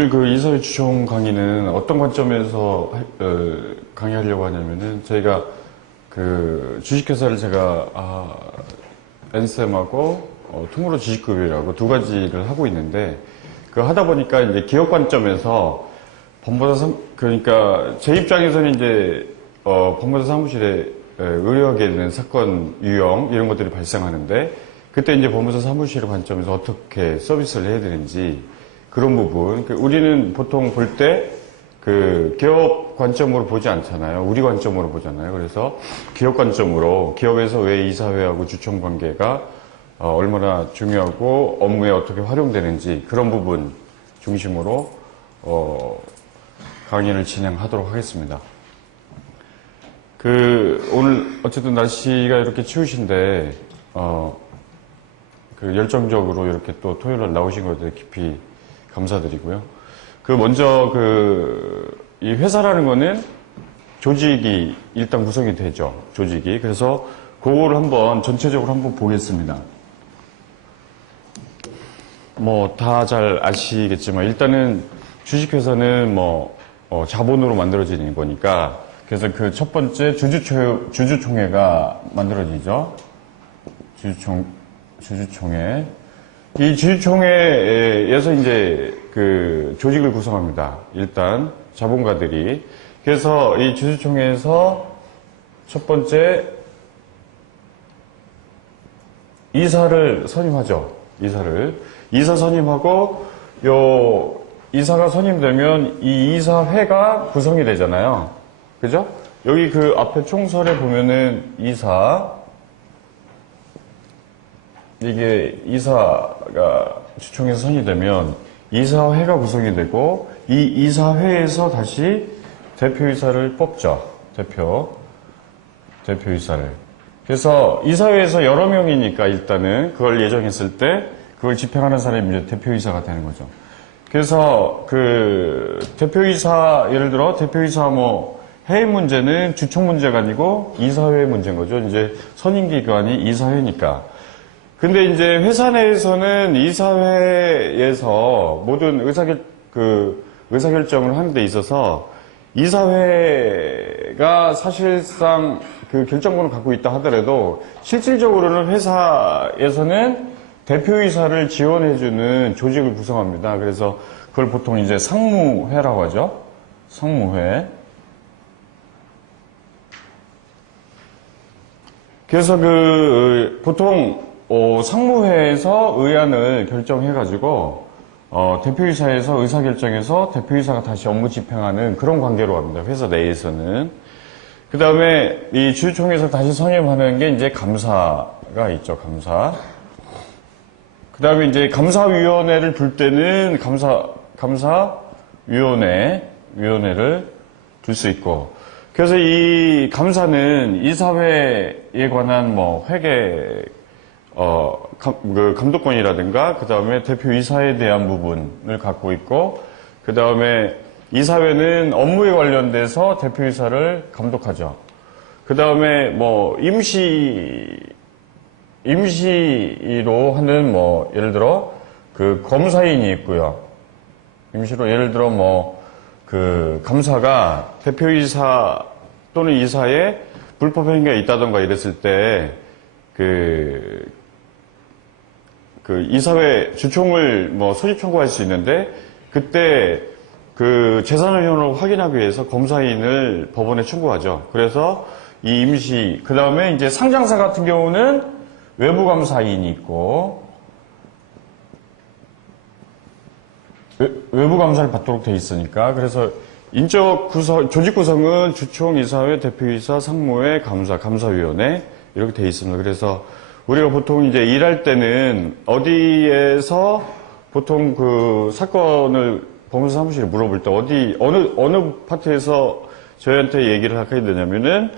오늘 그 이사회 주총 강의는 어떤 관점에서 강의하려고 하냐면은 저희가 그 주식회사를 제가 엔쌤하고 투모로우 주식급여라고 두 가지를 하고 있는데 그 하다 보니까 이제 기업 관점에서 법무사 그러니까 제 입장에서는 이제 법무사 사무실에 의뢰하게 되는 사건 유형 이런 것들이 발생하는데 그때 이제 법무사 사무실 관점에서 어떻게 서비스를 해야 되는지 그런 부분. 우리는 보통 볼 때 그 기업 관점으로 보지 않잖아요. 우리 관점으로 보잖아요. 그래서 기업 관점으로 기업에서 왜 이사회하고 주총 관계가 얼마나 중요하고 업무에 어떻게 활용되는지 그런 부분 중심으로 강의를 진행하도록 하겠습니다. 오늘 어쨌든 날씨가 이렇게 추우신데 열정적으로 이렇게 또 토요일날 나오신 것에 대해 깊이 감사드리고요. 먼저 이 회사라는 거는 조직이 일단 구성이 되죠. 조직이. 그래서 그거를 한번 전체적으로 한번 보겠습니다. 다 잘 아시겠지만 일단은 주식회사는 자본으로 만들어지는 거니까 그래서 그 첫 번째 주주총회가 만들어지죠. 주주총회. 이 주주총회에서 이제 그 조직을 구성합니다. 일단 자본가들이. 그래서 이 주주총회에서 첫 번째 이사를 선임하죠. 이사 선임하고 이사가 선임되면 이 이사회가 구성이 되잖아요. 그죠? 여기 그 앞에 총설에 보면은 이게 이사가 주총에서 선임되면 이사회가 구성이 되고 이 이사회에서 다시 대표이사를 뽑죠. 대표이사를. 그래서 이사회에서 여러 명이니까 일단은 그걸 예정했을 때 그걸 집행하는 사람이 이제 대표이사가 되는 거죠. 그래서 대표이사, 예를 들어 대표이사 해임 문제는 주총 문제가 아니고 이사회 문제인 거죠. 이제 선임기관이 이사회니까. 근데 이제 회사 내에서는 이사회에서 모든 의사결정을 하는 데 있어서 이사회가 사실상 그 결정권을 갖고 있다 하더라도 실질적으로는 회사에서는 대표이사를 지원해주는 조직을 구성합니다. 그래서 그걸 보통 이제 상무회라고 하죠. 상무회. 그래서 보통 상무회에서 의안을 결정해가지고 대표이사에서 의사결정해서 대표이사가 다시 업무 집행하는 그런 관계로 갑니다. 회사 내에서는. 그 다음에 이 주주총회에서 다시 선임하는 게 이제 감사가 있죠. 감사. 그 다음에 이제 감사위원회를 둘 때는 감사위원회를 둘 수 있고. 그래서 이 감사는 이사회에 관한 회계 감독권이라든가, 그 다음에 대표이사에 대한 부분을 갖고 있고, 그 다음에 이사회는 업무에 관련돼서 대표이사를 감독하죠. 그 다음에 임시로 하는 예를 들어, 검사인이 있고요. 임시로 예를 들어 감사가 대표이사 또는 이사에 불법 행위가 있다던가 이랬을 때, 이사회 주총을 소집 청구할 수 있는데, 그때 재산 현황을 확인하기 위해서 검사인을 법원에 청구하죠. 그래서 이 그 다음에 이제 상장사 같은 경우는 외부 감사인이 있고, 외부 감사를 받도록 돼 있으니까. 그래서 조직 구성은 주총, 이사회, 대표이사, 상무회, 감사위원회 이렇게 돼 있습니다. 그래서 우리가 보통 이제 일할 때는 어디에서 보통 사건을 법무사 사무실에 물어볼 때 어느 파트에서 저희한테 얘기를 하게 되냐면은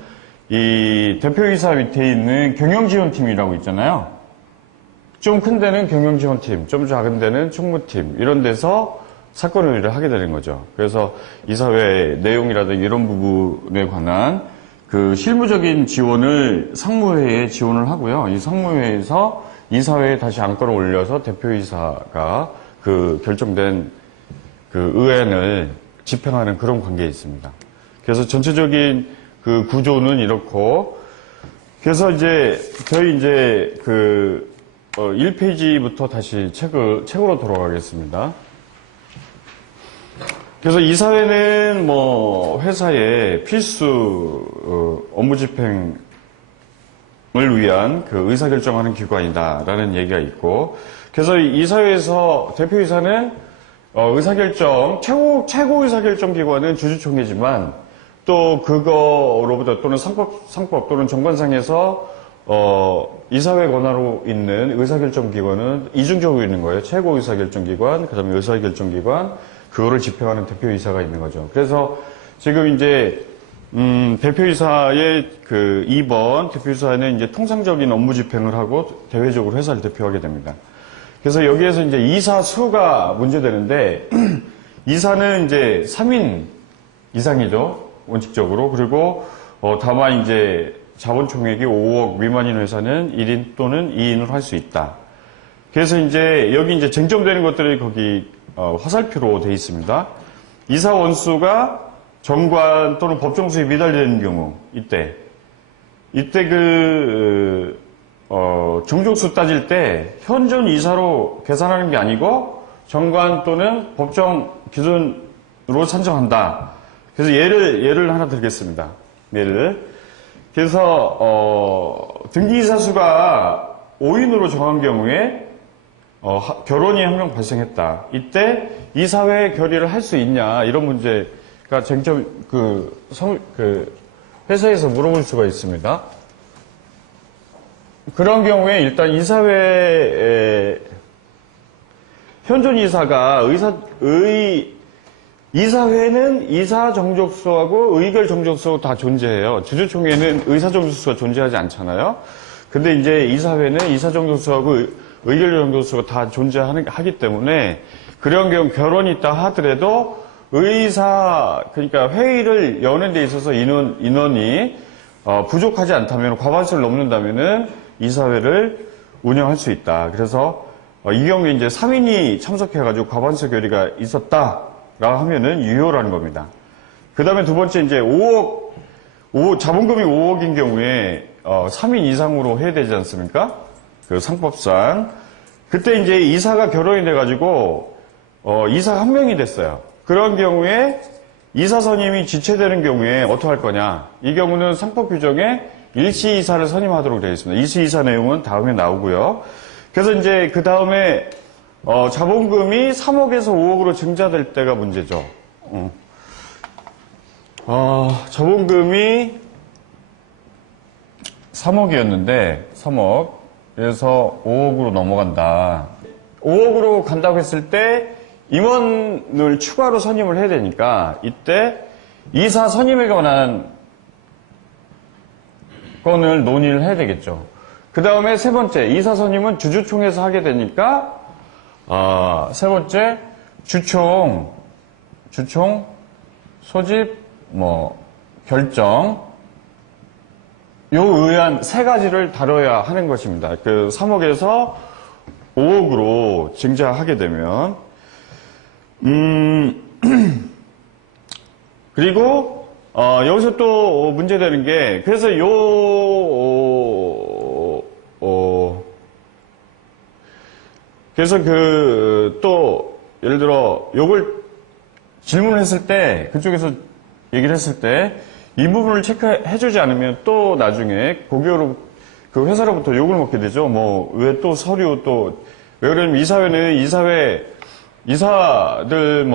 이 대표이사 밑에 있는 경영지원팀이라고 있잖아요. 좀 큰 데는 경영지원팀, 좀 작은 데는 총무팀 이런 데서 사건 의뢰를 하게 되는 거죠. 그래서 이사회 내용이라든가 이런 부분에 관한 실무적인 지원을 상무회에 지원을 하고요. 이 상무회에서 이사회에 다시 안건을 올려서 대표이사가 결정된 그 의안을 집행하는 그런 관계에 있습니다. 그래서 전체적인 그 구조는 이렇고, 그래서 이제 저희 이제 그 1페이지부터 다시 책으로 돌아가겠습니다. 그래서 이사회는 뭐 회사의 필수 업무 집행을 위한 그 의사결정하는 기관이다라는 얘기가 있고, 그래서 이사회에서 대표이사는 의사결정 최고 의사결정 기관은 주주총회지만 또 그거로부터 또는 상법 또는 정관상에서 이사회 권한으로 있는 의사결정기관은 이중적으로 있는 거예요. 최고 의사결정기관, 그 다음에 의사결정기관, 그거를 집행하는 대표이사가 있는 거죠. 그래서 지금 이제, 대표이사의 그 2번 대표이사는 이제 통상적인 업무 집행을 하고 대외적으로 회사를 대표하게 됩니다. 그래서 여기에서 이제 이사 수가 문제되는데, 이사는 이제 3인 이상이죠. 원칙적으로. 그리고, 다만 이제 자본 총액이 5억 미만인 회사는 1인 또는 2인으로 할 수 있다. 그래서 이제 여기 이제 쟁점되는 것들이 거기 화살표로 되어 있습니다. 이사 원수가 정관 또는 법정 수에 미달되는 경우 이때 종족수 따질 때 현존 이사로 계산하는 게 아니고 정관 또는 법정 기준으로 산정한다. 그래서 예를 하나 들겠습니다. 그래서 등기이사 수가 5인으로 정한 경우에 결혼이 한 명 발생했다. 이때 이사회 결의를 할 수 있냐 이런 문제가 쟁점 회사에서 물어볼 수가 있습니다. 그런 경우에 일단 이사회에 현존 이사가 이사회는 이사 정족수하고 의결 정족수 다 존재해요. 주주총회는 의사 정족수가 존재하지 않잖아요. 근데 이제 이사회는 이사 정족수하고 의결 정족수가 다 존재하기 때문에 그런 경우 결혼이 있다 하더라도 그러니까 회의를 여는 데 있어서 인원이 부족하지 않다면 과반수를 넘는다면은 이사회를 운영할 수 있다. 그래서 이 경우에 이제 3인이 참석해가지고 과반수 결의가 있었다라고 하면은 유효라는 겁니다. 그 다음에 두 번째 이제 자본금이 5억인 경우에 3인 이상으로 해야 되지 않습니까? 그 상법상. 그때 이제 이사가 결혼이 돼가지고 이사 한 명이 됐어요. 그런 경우에 이사 선임이 지체되는 경우에 어떻게 할 거냐? 이 경우는 상법 규정에 일시이사를 선임하도록 되어 있습니다. 일시이사 내용은 다음에 나오고요. 그래서 이제 그 다음에 자본금이 3억에서 5억으로 증자될 때가 문제죠. 자본금이 3억이었는데 3억 그래서 5억으로 넘어간다. 5억으로 간다고 했을 때 임원을 추가로 선임을 해야 되니까 이때 이사 선임에 관한 건을 논의를 해야 되겠죠. 그 다음에 세 번째, 이사 선임은 주주총회에서 하게 되니까, 세 번째, 주총, 소집, 결정, 요 의안 세 가지를 다뤄야 하는 것입니다. 그 3억에서 5억으로 증자하게 되면, 그리고, 여기서 또 문제되는 게, 그래서 그래서 또, 예를 들어, 요걸 질문을 했을 때, 그쪽에서 얘기를 했을 때, 이 부분을 체크해주지 않으면 또 나중에 고객으로, 그 회사로부터 욕을 먹게 되죠. 왜 또 서류 왜 그러냐면 이사회는 이사들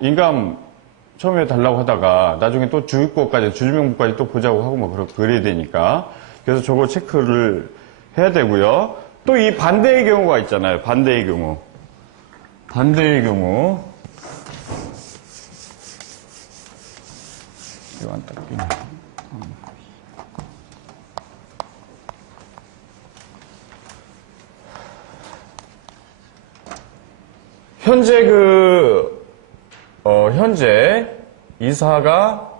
인감 처음에 달라고 하다가 나중에 또 주주명부까지 또 보자고 하고 그래야 되니까. 그래서 저거 체크를 해야 되고요. 또 이 반대의 경우가 있잖아요. 반대의 경우. 이거 안 닦이네. 현재 이사가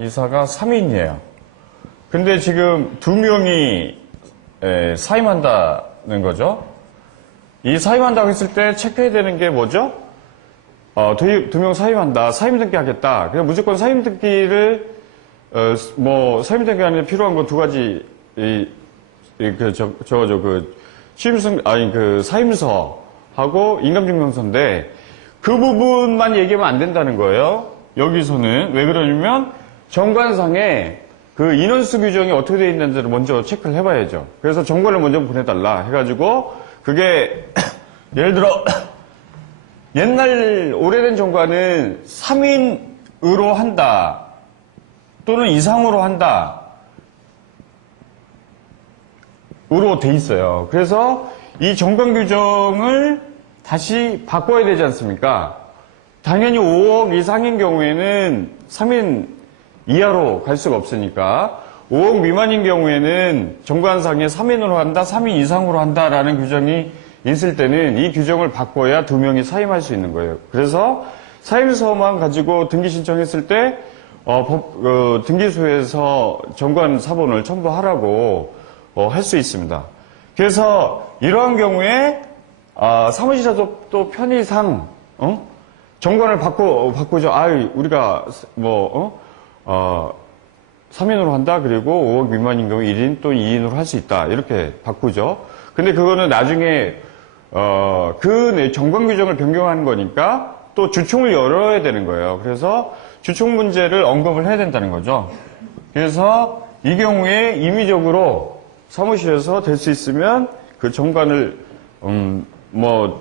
3인이에요. 근데 지금 2명이 사임한다는 거죠. 이 사임한다고 했을 때 체크해야 되는 게 뭐죠? 두 명 사임한다. 사임 등기하겠다. 그냥 무조건 사임 등기를, 사임 등기하는 데 필요한 건 두 가지, 사임서하고 인감증명서인데, 그 부분만 얘기하면 안 된다는 거예요. 여기서는. 왜 그러냐면, 정관상에 그 인원수 규정이 어떻게 되어 있는지를 먼저 체크를 해봐야죠. 그래서 정관을 먼저 보내달라 해가지고, 그게, 예를 들어, 옛날 오래된 정관은 3인으로 한다 또는 이상으로 한다 으로 돼 있어요. 그래서 이 정관 규정을 다시 바꿔야 되지 않습니까? 당연히 5억 이상인 경우에는 3인 이하로 갈 수가 없으니까 5억 미만인 경우에는 정관상에 3인으로 한다, 3인 이상으로 한다라는 규정이 있을 때는 이 규정을 바꿔야 두 명이 사임할 수 있는 거예요. 그래서 사임서만 가지고 등기 신청했을 때 등기소에서 정관 사본을 첨부하라고 할 수 있습니다. 그래서 이러한 경우에 사무실에서 또 편의상 정관을 바꾸죠. 우리가 3인으로 한다. 그리고 5억 미만인 경우 1인 또는 2인으로 할 수 있다. 이렇게 바꾸죠. 근데 그거는 나중에 그 정관 규정을 변경하는 거니까 또 주총을 열어야 되는 거예요. 그래서 주총 문제를 언급을 해야 된다는 거죠. 그래서 이 경우에 임의적으로 사무실에서 될 수 있으면 그 정관을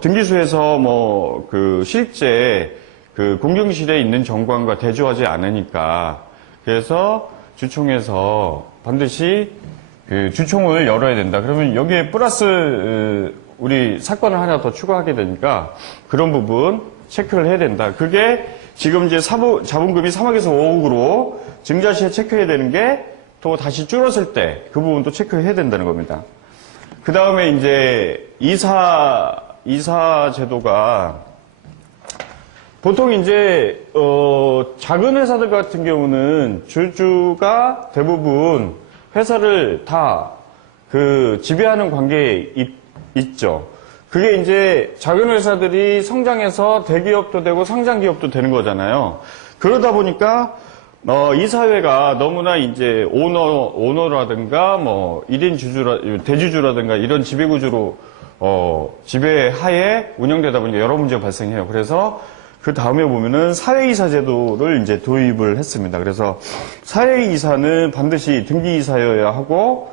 등기소에서 실제 그 공경실에 있는 정관과 대조하지 않으니까 그래서 주총에서 반드시 그 주총을 열어야 된다. 그러면 여기에 플러스 우리 사건을 하나 더 추가하게 되니까 그런 부분 체크를 해야 된다. 그게 지금 이제 자본금이 3억에서 5억으로 증자 시에 체크해야 되는 게 또 다시 줄었을 때 그 부분도 체크해야 된다는 겁니다. 그 다음에 이제 이사 제도가 보통 이제 작은 회사들 같은 경우는 주주가 대부분 회사를 다 그 지배하는 관계에 있죠. 그게 이제 작은 회사들이 성장해서 대기업도 되고 상장기업도 되는 거잖아요. 그러다 보니까 이 사회가 너무나 이제 오너라든가 1인 대주주라든가 이런 지배구조로 지배하에 운영되다 보니까 여러 문제가 발생해요. 그래서 그 다음에 보면은 사회이사 제도를 이제 도입을 했습니다. 그래서 사회이사는 반드시 등기이사여야 하고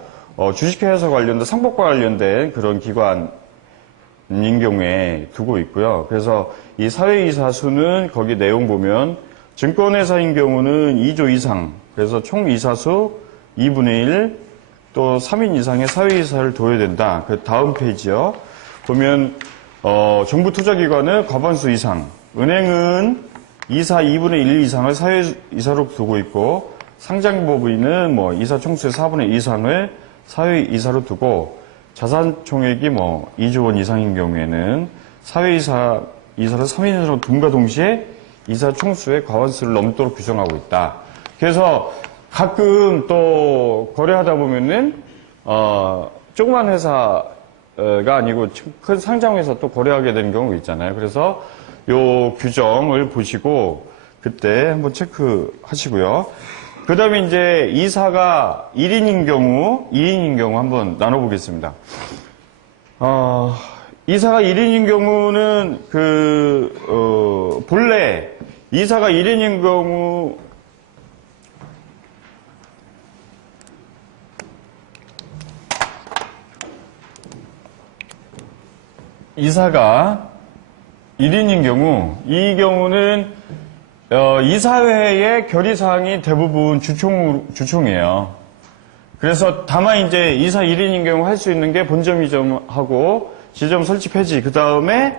주식회사 관련된 상법과 관련된 그런 기관인 경우에 두고 있고요. 그래서 이 사회이사 수는 거기 내용 보면 증권회사인 경우는 2조 이상, 그래서 총 이사수 2분의 1, 또 3인 이상의 사회이사를 둬야 된다. 그 다음 페이지요. 보면 정부 투자기관은 과반수 이상, 은행은 이사 2분의 1 이상을 사회이사로 두고 있고 상장법인은 이사 총수의 4분의 2 이상을 사회이사로 두고 자산총액이 2조 원 이상인 경우에는 사회이사를 3인으로 둔과 동시에 이사 총수의 과반수를 넘도록 규정하고 있다. 그래서 가끔 또 거래하다 보면은 조그만 회사가 아니고 큰 상장회사 또 거래하게 되는 경우가 있잖아요. 그래서 요 규정을 보시고 그때 한번 체크하시고요. 그 다음에 이제 이사가 1인인 경우, 2인인 경우 한번 나눠보겠습니다. 이사가 1인인 경우는 본래 이사가 1인인 경우 이사가 1인인 경우 이 경우는 이사회의 결의사항이 대부분 주총이에요. 그래서 다만 이제 이사 1인인 경우 할 수 있는 게 본점 이점하고 지점 설치 폐지, 그 다음에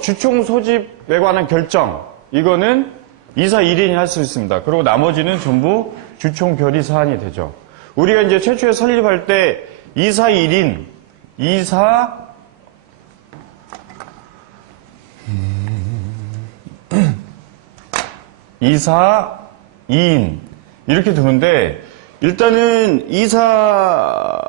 주총 소집에 관한 결정, 이거는 이사 1인이 할 수 있습니다. 그리고 나머지는 전부 주총 결의 사안이 되죠. 우리가 이제 최초에 설립할 때 이사 1인, 이사 2인 이렇게 두는데 일단은 이사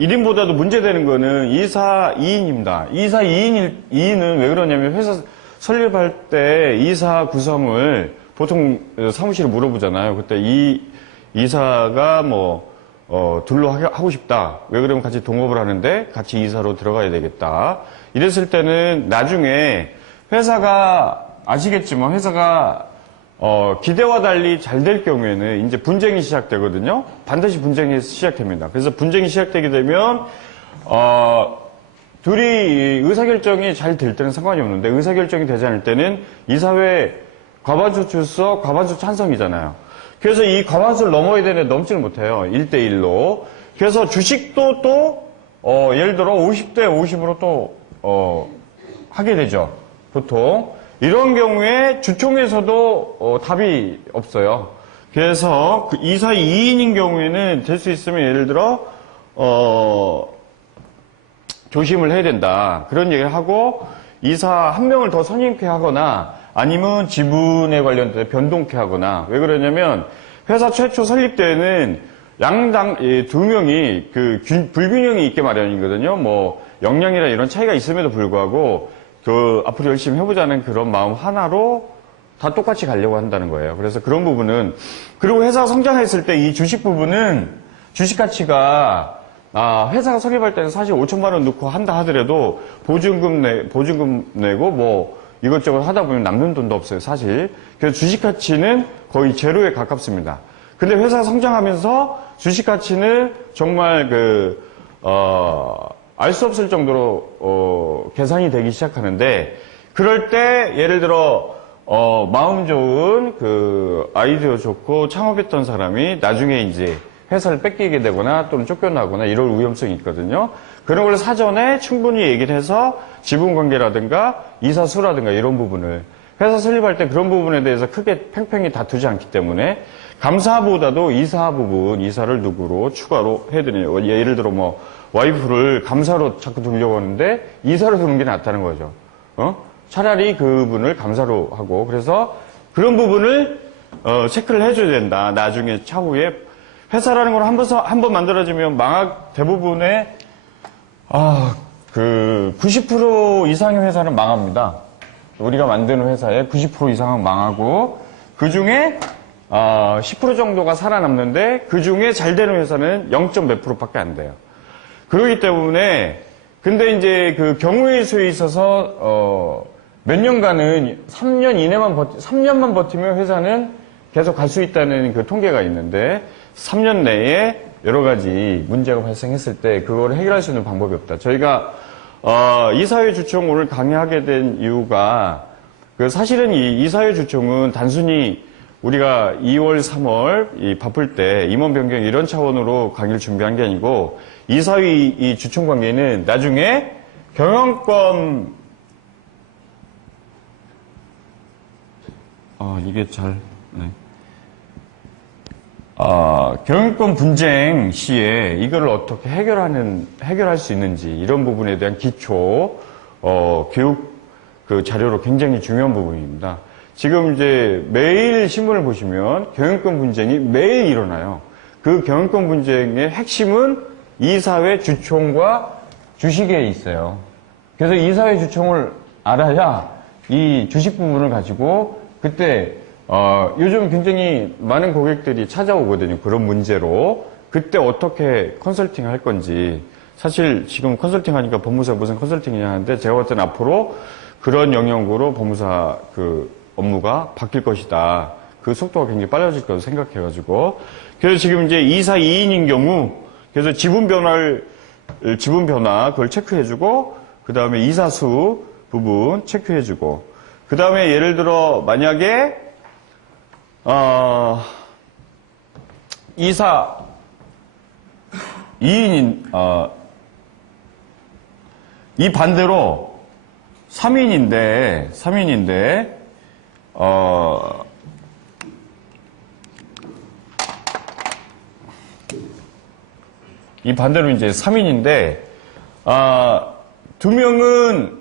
1인보다도 문제되는 거는 이사 2인입니다. 이사 2인은 왜 그러냐면 회사 설립할 때 이사 구성을 보통 사무실에 물어보잖아요. 그때 이 이사가 둘로 하고 싶다. 왜 그러면 같이 동업을 하는데 같이 이사로 들어가야 되겠다. 이랬을 때는 나중에 회사가, 아시겠지만 회사가 기대와 달리 잘 될 경우에는 이제 분쟁이 시작되거든요. 반드시 분쟁이 시작됩니다. 그래서 분쟁이 시작되게 되면, 둘이 의사결정이 잘 될 때는 상관이 없는데, 의사결정이 되지 않을 때는 이사회 과반수 출석, 과반수 찬성이잖아요. 그래서 이 과반수를 넘어야 되는데 넘지를 못해요. 1대1로. 그래서 주식도 예를 들어 50대 50으로 하게 되죠. 보통. 이런 경우에 주총에서도 답이 없어요. 그래서 그 이사 2인인 경우에는 될 수 있으면 예를 들어 조심을 해야 된다. 그런 얘기를 하고 이사 한 명을 더 선임케 하거나 아니면 지분에 관련된 변동케 하거나. 왜 그러냐면 회사 최초 설립 때에는 양당 두 명이 불균형이 있게 마련이거든요. 역량이나 이런 차이가 있음에도 불구하고 앞으로 열심히 해보자는 그런 마음 하나로 다 똑같이 가려고 한다는 거예요. 그래서 그런 부분은, 그리고 회사가 성장했을 때 이 주식 부분은 주식 가치가 회사가 설립할 때는 사실 5천만 원 넣고 한다 하더라도 보증금 내고 이것저것 하다 보면 남는 돈도 없어요, 사실. 그래서 주식 가치는 거의 제로에 가깝습니다. 근데 회사가 성장하면서 주식 가치는 정말 알 수 없을 정도로 계산이 되기 시작하는데, 그럴 때 예를 들어 마음 좋은 아이디어 좋고 창업했던 사람이 나중에 이제 회사를 뺏기게 되거나 또는 쫓겨나거나 이럴 위험성이 있거든요. 그런 걸 사전에 충분히 얘기를 해서 지분관계라든가 이사수라든가 이런 부분을 회사 설립할 때 그런 부분에 대해서 크게 팽팽히 다투지 않기 때문에 감사보다도 이사 부분, 이사를 누구로 추가로 해드리냐. 예를 들어 와이프를 감사로 자꾸 두려고 하는데 이사로 두는 게 낫다는 거죠. 차라리 그분을 감사로 하고, 그래서 그런 부분을 체크를 해줘야 된다. 나중에 차후에 회사라는 걸 한 번 만들어지면 대부분의 90% 이상의 회사는 망합니다. 우리가 만드는 회사의 90% 이상은 망하고, 그 중에 10% 정도가 살아남는데, 그 중에 잘 되는 회사는 0. 몇 %밖에 안 돼요. 그렇기 때문에, 근데 이제 경우의 수에 있어서 몇 년간은 3년 이내만 3년만 버티면 회사는 계속 갈 수 있다는 통계가 있는데, 3년 내에 여러 가지 문제가 발생했을 때 그걸 해결할 수 있는 방법이 없다. 저희가 이사회 주총 오늘 강의하게 된 이유가, 사실은 이 이사회 주총은 단순히 우리가 2월, 3월 바쁠 때 임원 변경 이런 차원으로 강의를 준비한 게 아니고, 이사회 이 주총 관계는 나중에 경영권 경영권 분쟁 시에 이거를 어떻게 해결할 수 있는지, 이런 부분에 대한 기초 교육 자료로 굉장히 중요한 부분입니다. 지금 이제 매일 신문을 보시면 경영권 분쟁이 매일 일어나요. 그 경영권 분쟁의 핵심은 이사회 주총과 주식에 있어요. 그래서 이사회 주총을 알아야 이 주식 부분을 가지고, 그때 요즘 굉장히 많은 고객들이 찾아오거든요. 그런 문제로. 그때 어떻게 컨설팅 할 건지. 사실 지금 컨설팅 하니까 법무사 무슨 컨설팅이냐 하는데, 제가 봤을 때는 앞으로 그런 영역으로 법무사 업무가 바뀔 것이다. 그 속도가 굉장히 빨라질 거라고 생각해가지고. 그래서 지금 이제 이사 2인인 경우, 그래서 지분 변화 그걸 체크해주고, 그 다음에 이사수 부분 체크해주고, 그 다음에 예를 들어 만약에 이사 2인인 이 반대로 3인인데 이 반대로 이제 3인인데, 두 명은,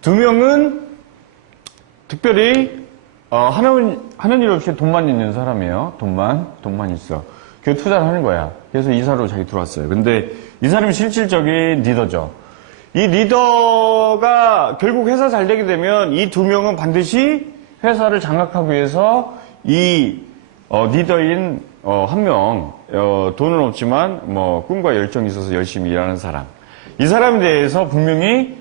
두 명은 특별히, 하는 일 없이 돈만 있는 사람이에요. 돈만 있어. 교회 투자를 하는 거야. 그래서 이사로 자기 들어왔어요. 근데 이 사람이 실질적인 리더죠. 이 리더가 결국 회사 잘 되게 되면 이 두 명은 반드시 회사를 장악하기 위해서 이 리더인 한 명, 돈은 없지만 뭐 꿈과 열정이 있어서 열심히 일하는 사람. 이 사람에 대해서 분명히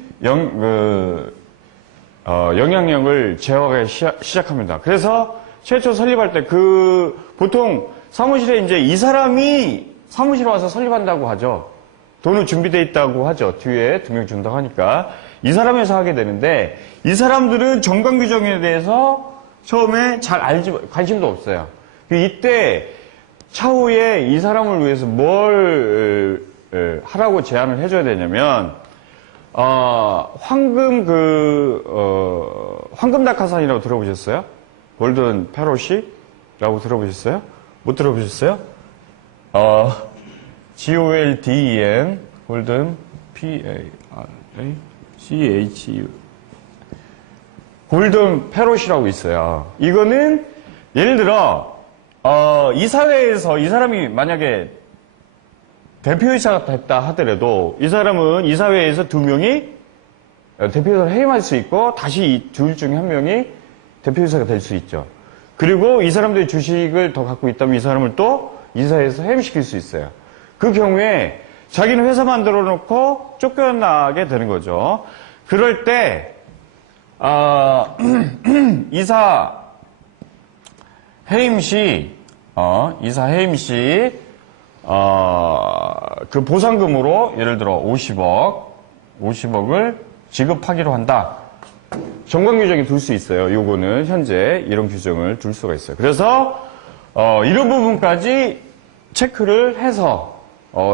영향력을 제어하기 시작합니다. 그래서 최초 설립할 때 보통 사무실에 이제 이 사람이 사무실에 와서 설립한다고 하죠. 돈은 준비되어 있다고 하죠. 뒤에 두 명 준다고 하니까. 이 사람에서 하게 되는데, 이 사람들은 정관 규정에 대해서 처음에 잘 관심도 없어요. 이때 차후에 이 사람을 위해서 뭘 하라고 제안을 해줘야 되냐면, 황금 낙하산이라고 들어보셨어요? 골든 패러시라고 들어보셨어요? 못 들어보셨어요? GOLDEN, 골든, PARACHU. 골든 패러시라고 있어요. 이거는, 예를 들어, 이 사회에서 이 사람이 만약에 대표이사가 됐다 하더라도, 이 사람은 이 사회에서 두 명이 대표이사를 해임할 수 있고, 다시 이 둘 중에 한 명이 대표이사가 될 수 있죠. 그리고 이 사람들이 주식을 더 갖고 있다면 이 사람을 또 이사회에서 해임시킬 수 있어요. 그 경우에 자기는 회사 만들어 놓고 쫓겨나게 되는 거죠. 그럴 때 이사 해임 시 그 보상금으로 예를 들어 50억을 지급하기로 한다. 정관 규정이 둘 수 있어요. 요거는 현재 이런 규정을 둘 수가 있어요. 그래서 이런 부분까지 체크를 해서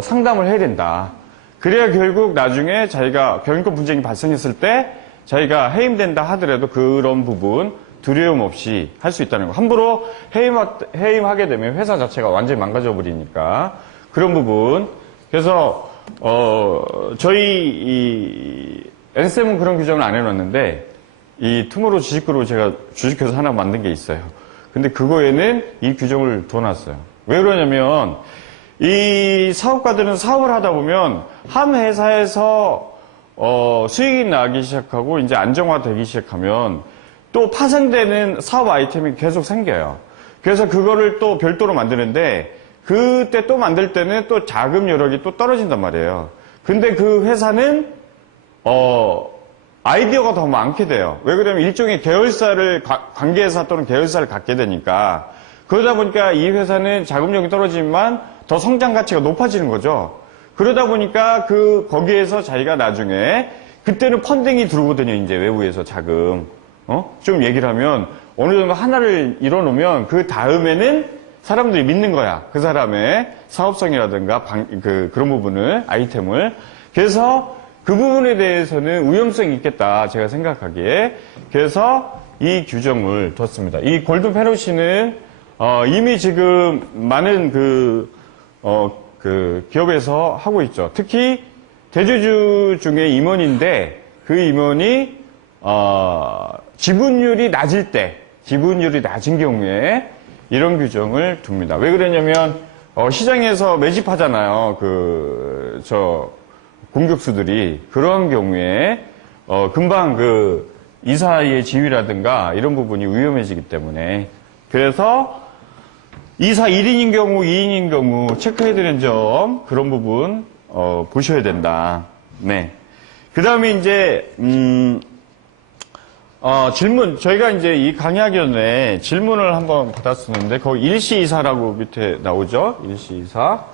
상담을 해야 된다. 그래야 결국 나중에 자기가 경영권 분쟁이 발생했을 때 자기가 해임된다 하더라도 그런 부분 두려움 없이 할 수 있다는 거. 함부로 해임하게 되면 회사 자체가 완전히 망가져 버리니까 그런 부분. 그래서 저희 NSM은 그런 규정을 안 해놨는데 이 투모로우 주식그룹 제가 주식회사 하나 만든 게 있어요. 근데 그거에는 이 규정을 둬놨어요. 왜 그러냐면 이 사업가들은 사업을 하다 보면 한 회사에서 수익이 나기 시작하고 이제 안정화되기 시작하면 또 파생되는 사업 아이템이 계속 생겨요. 그래서 그거를 또 별도로 만드는데 그때 또 만들 때는 또 자금 여력이 또 떨어진단 말이에요. 근데 그 회사는 아이디어가 더 많게 돼요. 왜 그러냐면 일종의 계열사를 관계회사 또는 계열사를 갖게 되니까 그러다 보니까 이 회사는 자금력이 떨어지지만 더 성장 가치가 높아지는 거죠. 그러다 보니까 거기에서 자기가 나중에 그때는 펀딩이 들어오거든요. 이제 외부에서 자금. 좀 얘기를 하면 어느 정도 하나를 이뤄놓으면 그 다음에는 사람들이 믿는 거야. 그 사람의 사업성이라든가 그런 부분을 아이템을. 그래서 그 부분에 대해서는 위험성이 있겠다. 제가 생각하기에. 그래서 이 규정을 뒀습니다. 이 골든 패러시는 이미 지금 많은 기업에서 하고 있죠. 특히 대주주 중에 임원인데 그 임원이 지분율이 낮은 경우에 이런 규정을 둡니다. 왜 그러냐면 시장에서 매집하잖아요. 공격수들이. 그런 경우에 금방 이사의 지위라든가 이런 부분이 위험해지기 때문에. 그래서 이사 1인인 경우, 2인인 경우 체크해야 되는 점, 그런 부분 보셔야 된다. 네. 그 다음에 이제 질문, 저희가 이제 이 강의하기 전에 질문을 한번 받았었는데 거기 일시이사라고 밑에 나오죠. 일시이사.